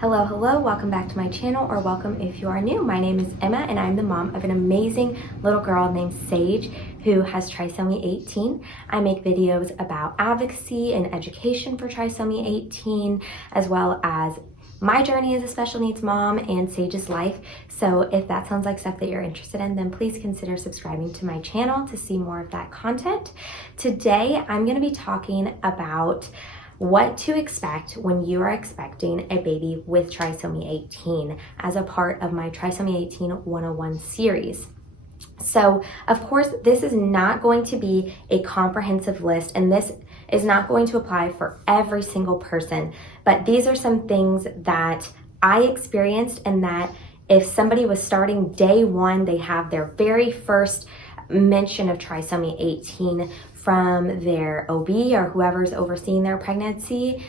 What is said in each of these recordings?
Hello, welcome back to my channel, or welcome if you are new. My name is Emma and I'm the mom of an amazing little girl named Sage who has trisomy 18. I make videos about advocacy and education for trisomy 18, as well as my journey as a special needs mom and Sage's life. So if that sounds like stuff that you're interested in, then please consider subscribing to my channel to see more of that content. Today, I'm going to be talking about what to expect when you are expecting a baby with trisomy 18 as a part of my Trisomy 18 101 series. So, of course, this is not going to be a comprehensive list, and this is not going to apply for every single person, but these are some things that I experienced, and that if somebody was starting day one, they have their very first mention of trisomy 18 from their OB or whoever's overseeing their pregnancy.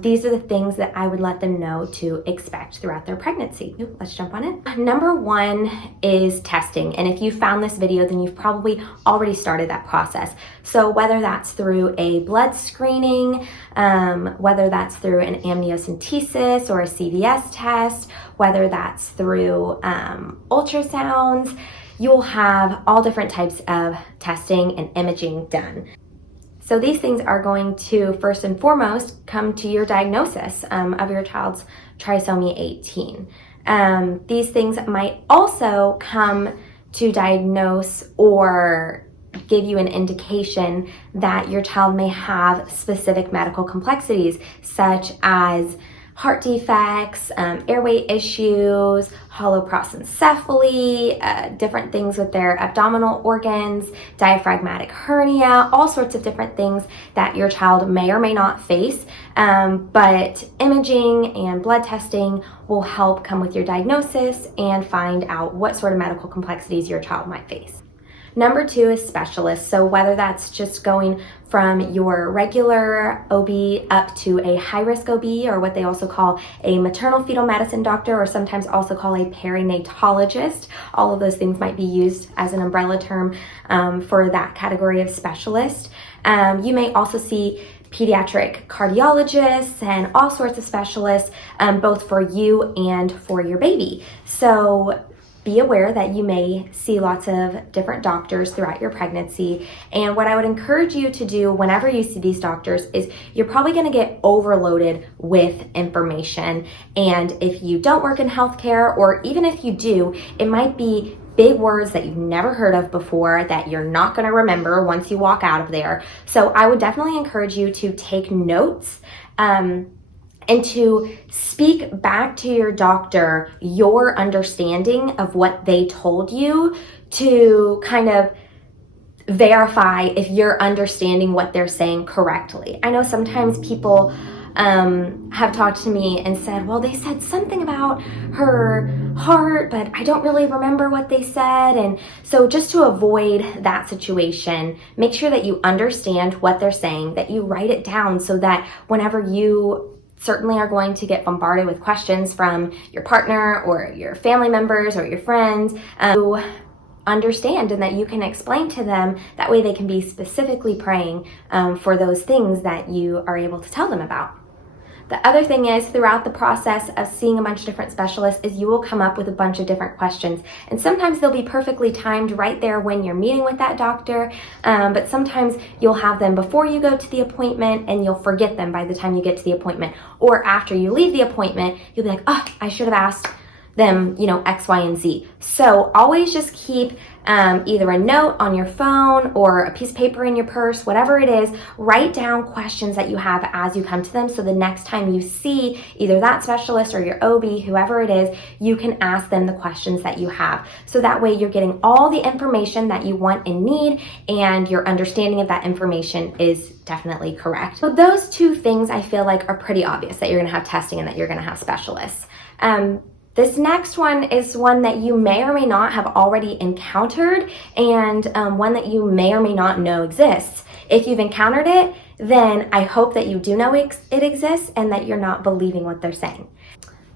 These are the things that I would let them know to expect throughout their pregnancy. Let's jump on it. Number one is testing. And if you found this video, then you've probably already started that process. So whether that's through a blood screening, whether that's through an amniocentesis or a CVS test, whether that's through ultrasounds, you'll have all different types of testing and imaging done. So these things are going to first and foremost come to your diagnosis of your child's trisomy 18. These things might also come to diagnose or give you an indication that your child may have specific medical complexities, such as heart defects, airway issues, hollow prosencephaly, different things with their abdominal organs, diaphragmatic hernia, all sorts of different things that your child may or may not face. But imaging and blood testing will help come with your diagnosis and find out what sort of medical complexities your child might face. Number two is specialists. So whether that's just going from your regular OB up to a high-risk OB, or what they also call a maternal fetal medicine doctor, or sometimes also call a perinatologist. All of those things might be used as an umbrella term for that category of specialist. You may also see pediatric cardiologists and all sorts of specialists, both for you and for your baby. So be aware that you may see lots of different doctors throughout your pregnancy. And what I would encourage you to do whenever you see these doctors is you're probably going to get overloaded with information. And if you don't work in healthcare, or even if you do, it might be big words that you've never heard of before that you're not going to remember once you walk out of there. So I would definitely encourage you to take notes, and to speak back to your doctor your understanding of what they told you, to kind of verify if you're understanding what they're saying correctly. I know sometimes people have talked to me and said, well, they said something about her heart, but I don't really remember what they said. And so just to avoid that situation, make sure that you understand what they're saying, that you write it down, so that whenever you certainly are going to get bombarded with questions from your partner or your family members or your friends, you understand, and that you can explain to them. That way they can be specifically praying for those things that you are able to tell them about. The other thing is, throughout the process of seeing a bunch of different specialists, is you will come up with a bunch of different questions. And sometimes they'll be perfectly timed right there when you're meeting with that doctor. But sometimes you'll have them before you go to the appointment, and you'll forget them by the time you get to the appointment. Or after you leave the appointment, you'll be like, oh, I should have asked them, X, Y, and Z. So always just keep either a note on your phone or a piece of paper in your purse, whatever it is. Write down questions that you have as you come to them, so the next time you see either that specialist or your OB, whoever it is, you can ask them the questions that you have. So that way you're getting all the information that you want and need, and your understanding of that information is definitely correct. So those two things I feel like are pretty obvious, that you're going to have testing and that you're going to have specialists. This next one is one that you may or may not have already encountered, and one that you may or may not know exists. If you've encountered it, then I hope that you do know it exists and that you're not believing what they're saying.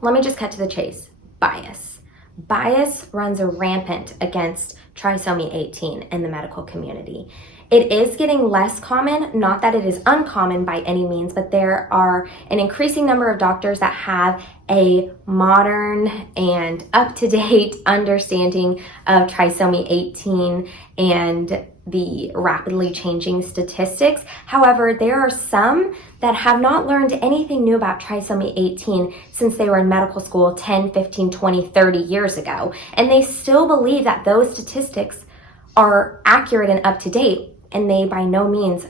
Let me just cut to the chase. Bias. Bias runs rampant against trisomy 18 in the medical community. It is getting less common, not that it is uncommon by any means, but there are an increasing number of doctors that have a modern and up-to-date understanding of trisomy 18 and the rapidly changing statistics. However, there are some that have not learned anything new about trisomy 18 since they were in medical school 10, 15, 20, 30 years ago. And they still believe that those statistics are accurate and up to date, and they by no means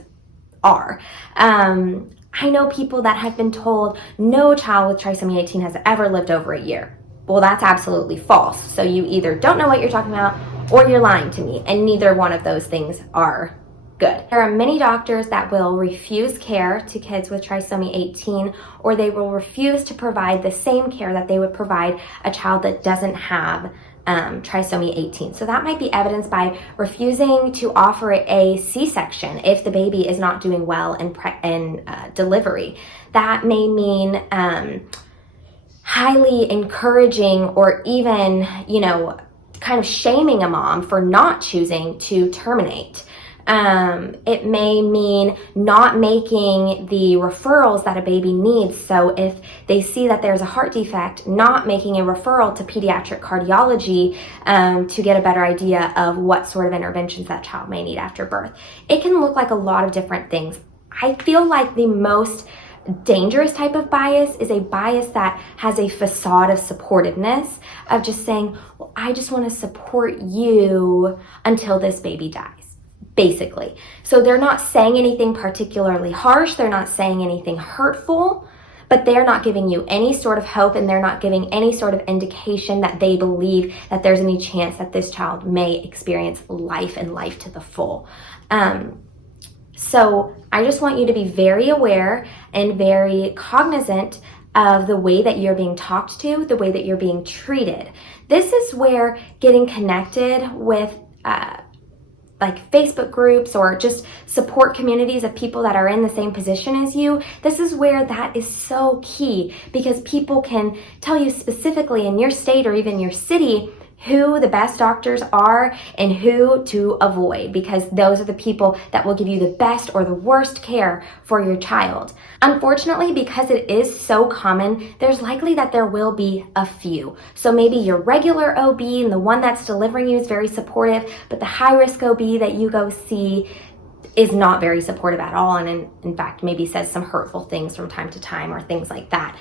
are. I know people that have been told no child with trisomy 18 has ever lived over a year. Well, that's absolutely false. So you either don't know what you're talking about or you're lying to me, and neither one of those things are good. There are many doctors that will refuse care to kids with trisomy 18, or they will refuse to provide the same care that they would provide a child that doesn't have trisomy 18. So that might be evidenced by refusing to offer a C-section if the baby is not doing well in delivery. That may mean highly encouraging or even, kind of shaming a mom for not choosing to terminate. It may mean not making the referrals that a baby needs. So if they see that there's a heart defect, not making a referral to pediatric cardiology to get a better idea of what sort of interventions that child may need after birth. It can look like a lot of different things. I feel like the most dangerous type of bias is a bias that has a facade of supportiveness, of just saying, well, I just want to support you until this baby dies. Basically. So they're not saying anything particularly harsh, they're not saying anything hurtful, but they're not giving you any sort of hope, and they're not giving any sort of indication that they believe that there's any chance that this child may experience life and life to the full. So I just want you to be very aware and very cognizant of the way that you're being talked to, the way that you're being treated. This is where getting connected with like Facebook groups or just support communities of people that are in the same position as you, this is where that is so key, because people can tell you specifically in your state or even your city who the best doctors are and who to avoid, because those are the people that will give you the best or the worst care for your child. Unfortunately, because it is so common, there's likely that there will be a few. So maybe your regular OB and the one that's delivering you is very supportive, but the high-risk OB that you go see is not very supportive at all, and in fact maybe says some hurtful things from time to time or things like that.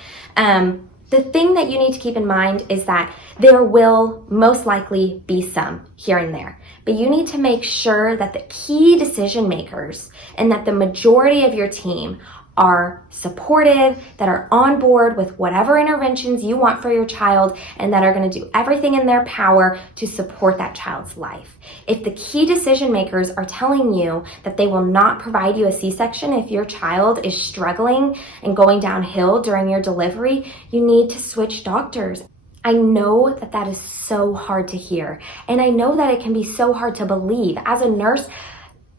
The thing that you need to keep in mind is that there will most likely be some here and there, but you need to make sure that the key decision makers and that the majority of your team are supportive, that are on board with whatever interventions you want for your child, and that are going to do everything in their power to support that child's life. If the key decision makers are telling you that they will not provide you a C-section if your child is struggling and going downhill during your delivery, you need to switch doctors. I know that that is so hard to hear, and I know that it can be so hard to believe. As a nurse,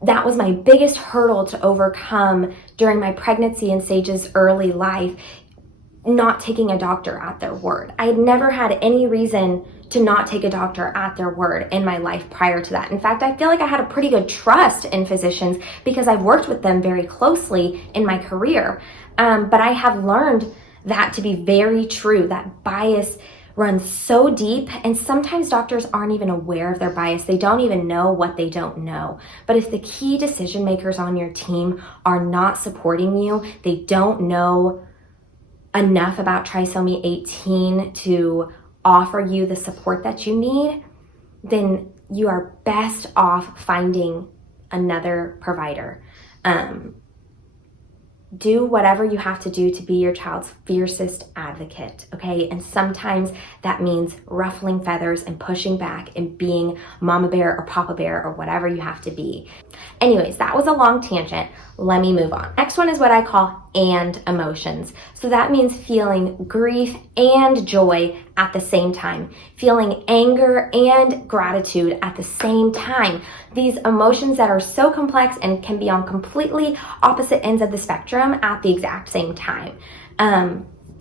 that was my biggest hurdle to overcome during my pregnancy and Sage's early life, not taking a doctor at their word. I had never had any reason to not take a doctor at their word in my life prior to that. In fact, I feel like I had a pretty good trust in physicians because I've worked with them very closely in my career. But I have learned that to be very true, that bias runs so deep, and sometimes doctors aren't even aware of their bias. They don't even know what they don't know. But if the key decision makers on your team are not supporting you, they don't know enough about trisomy 18 to offer you the support that you need, then you are best off finding another provider. Do whatever you have to do to be your child's fiercest advocate, okay? And sometimes that means ruffling feathers and pushing back and being mama bear or papa bear or whatever you have to be. Anyways, that was a long tangent. Let me move on. Next one is what I call and emotions. So that means feeling grief and joy at the same time, feeling anger and gratitude at the same time. These emotions that are so complex and can be on completely opposite ends of the spectrum at the exact same time.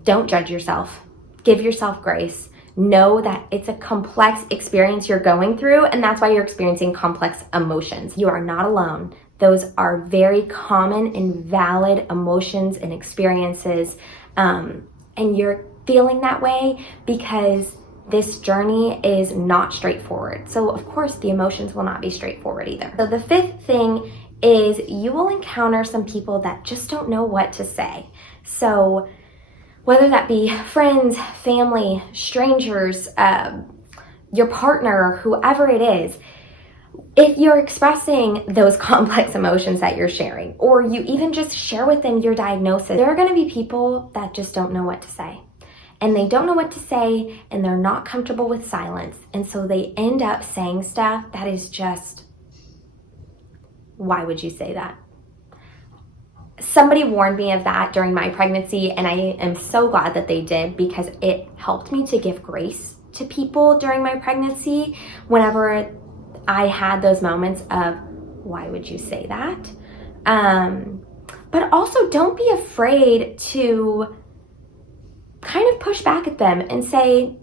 Don't judge yourself. Give yourself grace. Know that it's a complex experience you're going through, and that's why you're experiencing complex emotions. You are not alone. Those are very common and valid emotions and experiences. And you're feeling that way because this journey is not straightforward. So of course the emotions will not be straightforward either. So the fifth thing is you will encounter some people that just don't know what to say. So whether that be friends, family, strangers, your partner, whoever it is, if you're expressing those complex emotions that you're sharing, or you even just share with them your diagnosis, there are going to be people that just don't know what to say. And they don't know what to say, and they're not comfortable with silence. And so they end up saying stuff that is just, why would you say that? Somebody warned me of that during my pregnancy, and I am so glad that they did, because it helped me to give grace to people during my pregnancy whenever I had those moments of, why would you say that? But also don't be afraid to kind of push back at them and say,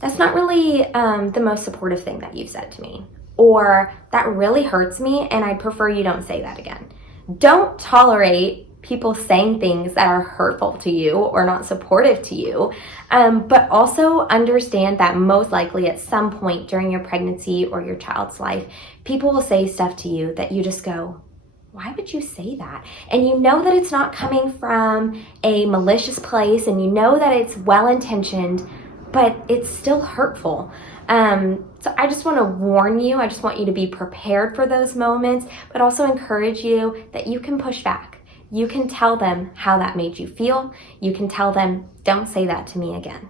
that's not really the most supportive thing that you've said to me, or that really hurts me and I'd prefer you don't say that again. Don't tolerate people saying things that are hurtful to you or not supportive to you, but also understand that most likely at some point during your pregnancy or your child's life, people will say stuff to you that you just go, why would you say that? And you know that it's not coming from a malicious place, and you know that it's well-intentioned, but it's still hurtful. So I just want to warn you, I just want you to be prepared for those moments, but also encourage you that you can push back. You can tell them how that made you feel. You can tell them, don't say that to me again.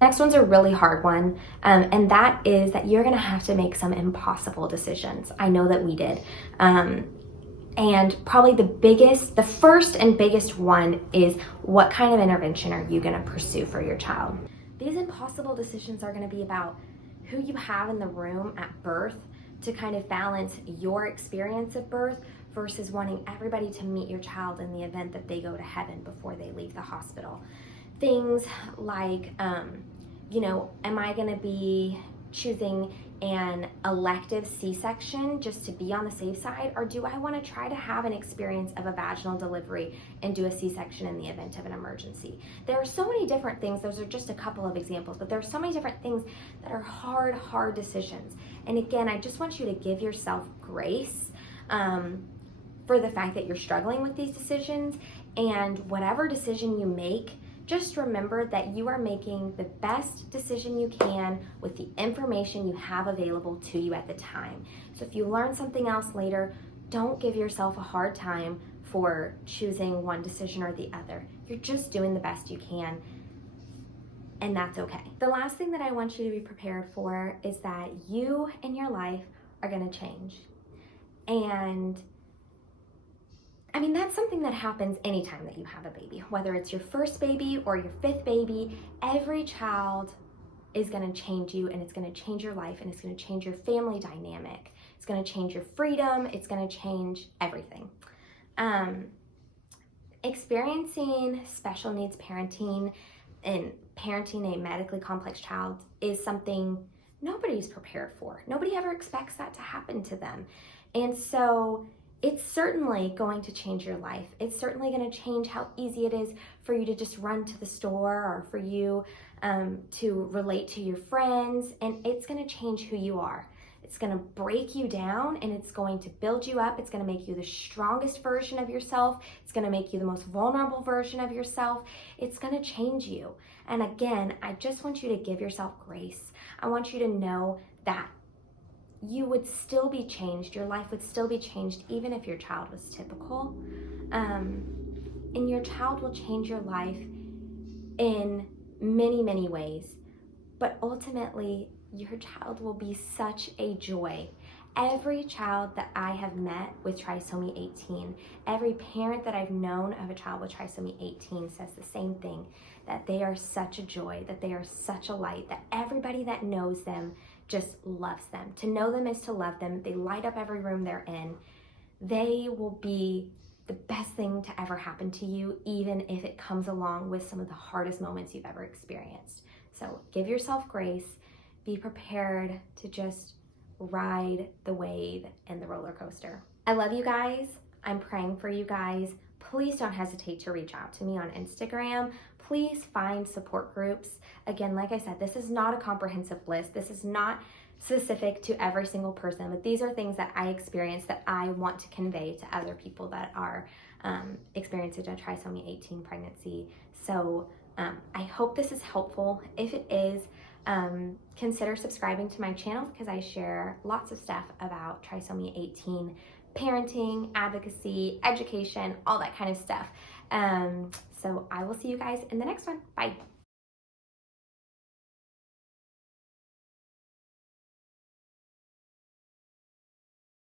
Next one's a really hard one, and that is that you're going to have to make some impossible decisions. I know that we did. And probably the first and biggest one is, what kind of intervention are you going to pursue for your child? These impossible decisions are going to be about who you have in the room at birth to kind of balance your experience of birth versus wanting everybody to meet your child in the event that they go to heaven before they leave the hospital. Things like, am I going to be choosing an elective C-section just to be on the safe side, or do I want to try to have an experience of a vaginal delivery and do a C-section in the event of an emergency? There are so many different things. Those are just a couple of examples, but there are so many different things that are hard decisions. And again, I just want you to give yourself grace for the fact that you're struggling with these decisions, and whatever decision you make, just remember that you are making the best decision you can with the information you have available to you at the time. So if you learn something else later, don't give yourself a hard time for choosing one decision or the other. You're just doing the best you can, and that's okay. The last thing that I want you to be prepared for is that you and your life are going to change. And that's something that happens anytime that you have a baby, whether it's your first baby or your fifth baby. Every child is going to change you, and it's going to change your life, and it's going to change your family dynamic. It's going to change your freedom. It's going to change everything. Experiencing special needs parenting and parenting a medically complex child is something nobody's prepared for. Nobody ever expects that to happen to them. And so it's certainly going to change your life. It's certainly going to change how easy it is for you to just run to the store, or for you to relate to your friends, and it's going to change who you are. It's going to break you down, and it's going to build you up. It's going to make you the strongest version of yourself. It's going to make you the most vulnerable version of yourself. It's going to change you. And again, I just want you to give yourself grace. I want you to know that you would still be changed. Your life would still be changed even if your child was typical. And your child will change your life in many ways. But ultimately, your child will be such a joy. Every child that I have met with trisomy 18, every parent that I've known of a child with trisomy 18 says the same thing, that they are such a joy, that they are such a light, that everybody that knows them just loves them. To know them is to love them. They light up every room they're in. They will be the best thing to ever happen to you, even if it comes along with some of the hardest moments you've ever experienced. So give yourself grace. Be prepared to just ride the wave and the roller coaster. I love you guys. I'm praying for you guys. Please don't hesitate to reach out to me on Instagram. Please find support groups. Again, like I said, this is not a comprehensive list. This is not specific to every single person, but these are things that I experienced that I want to convey to other people that are experiencing a trisomy 18 pregnancy. So I hope this is helpful. If it is, consider subscribing to my channel because I share lots of stuff about trisomy 18, parenting, advocacy, education, all that kind of stuff. So I will see you guys in the next one. Bye.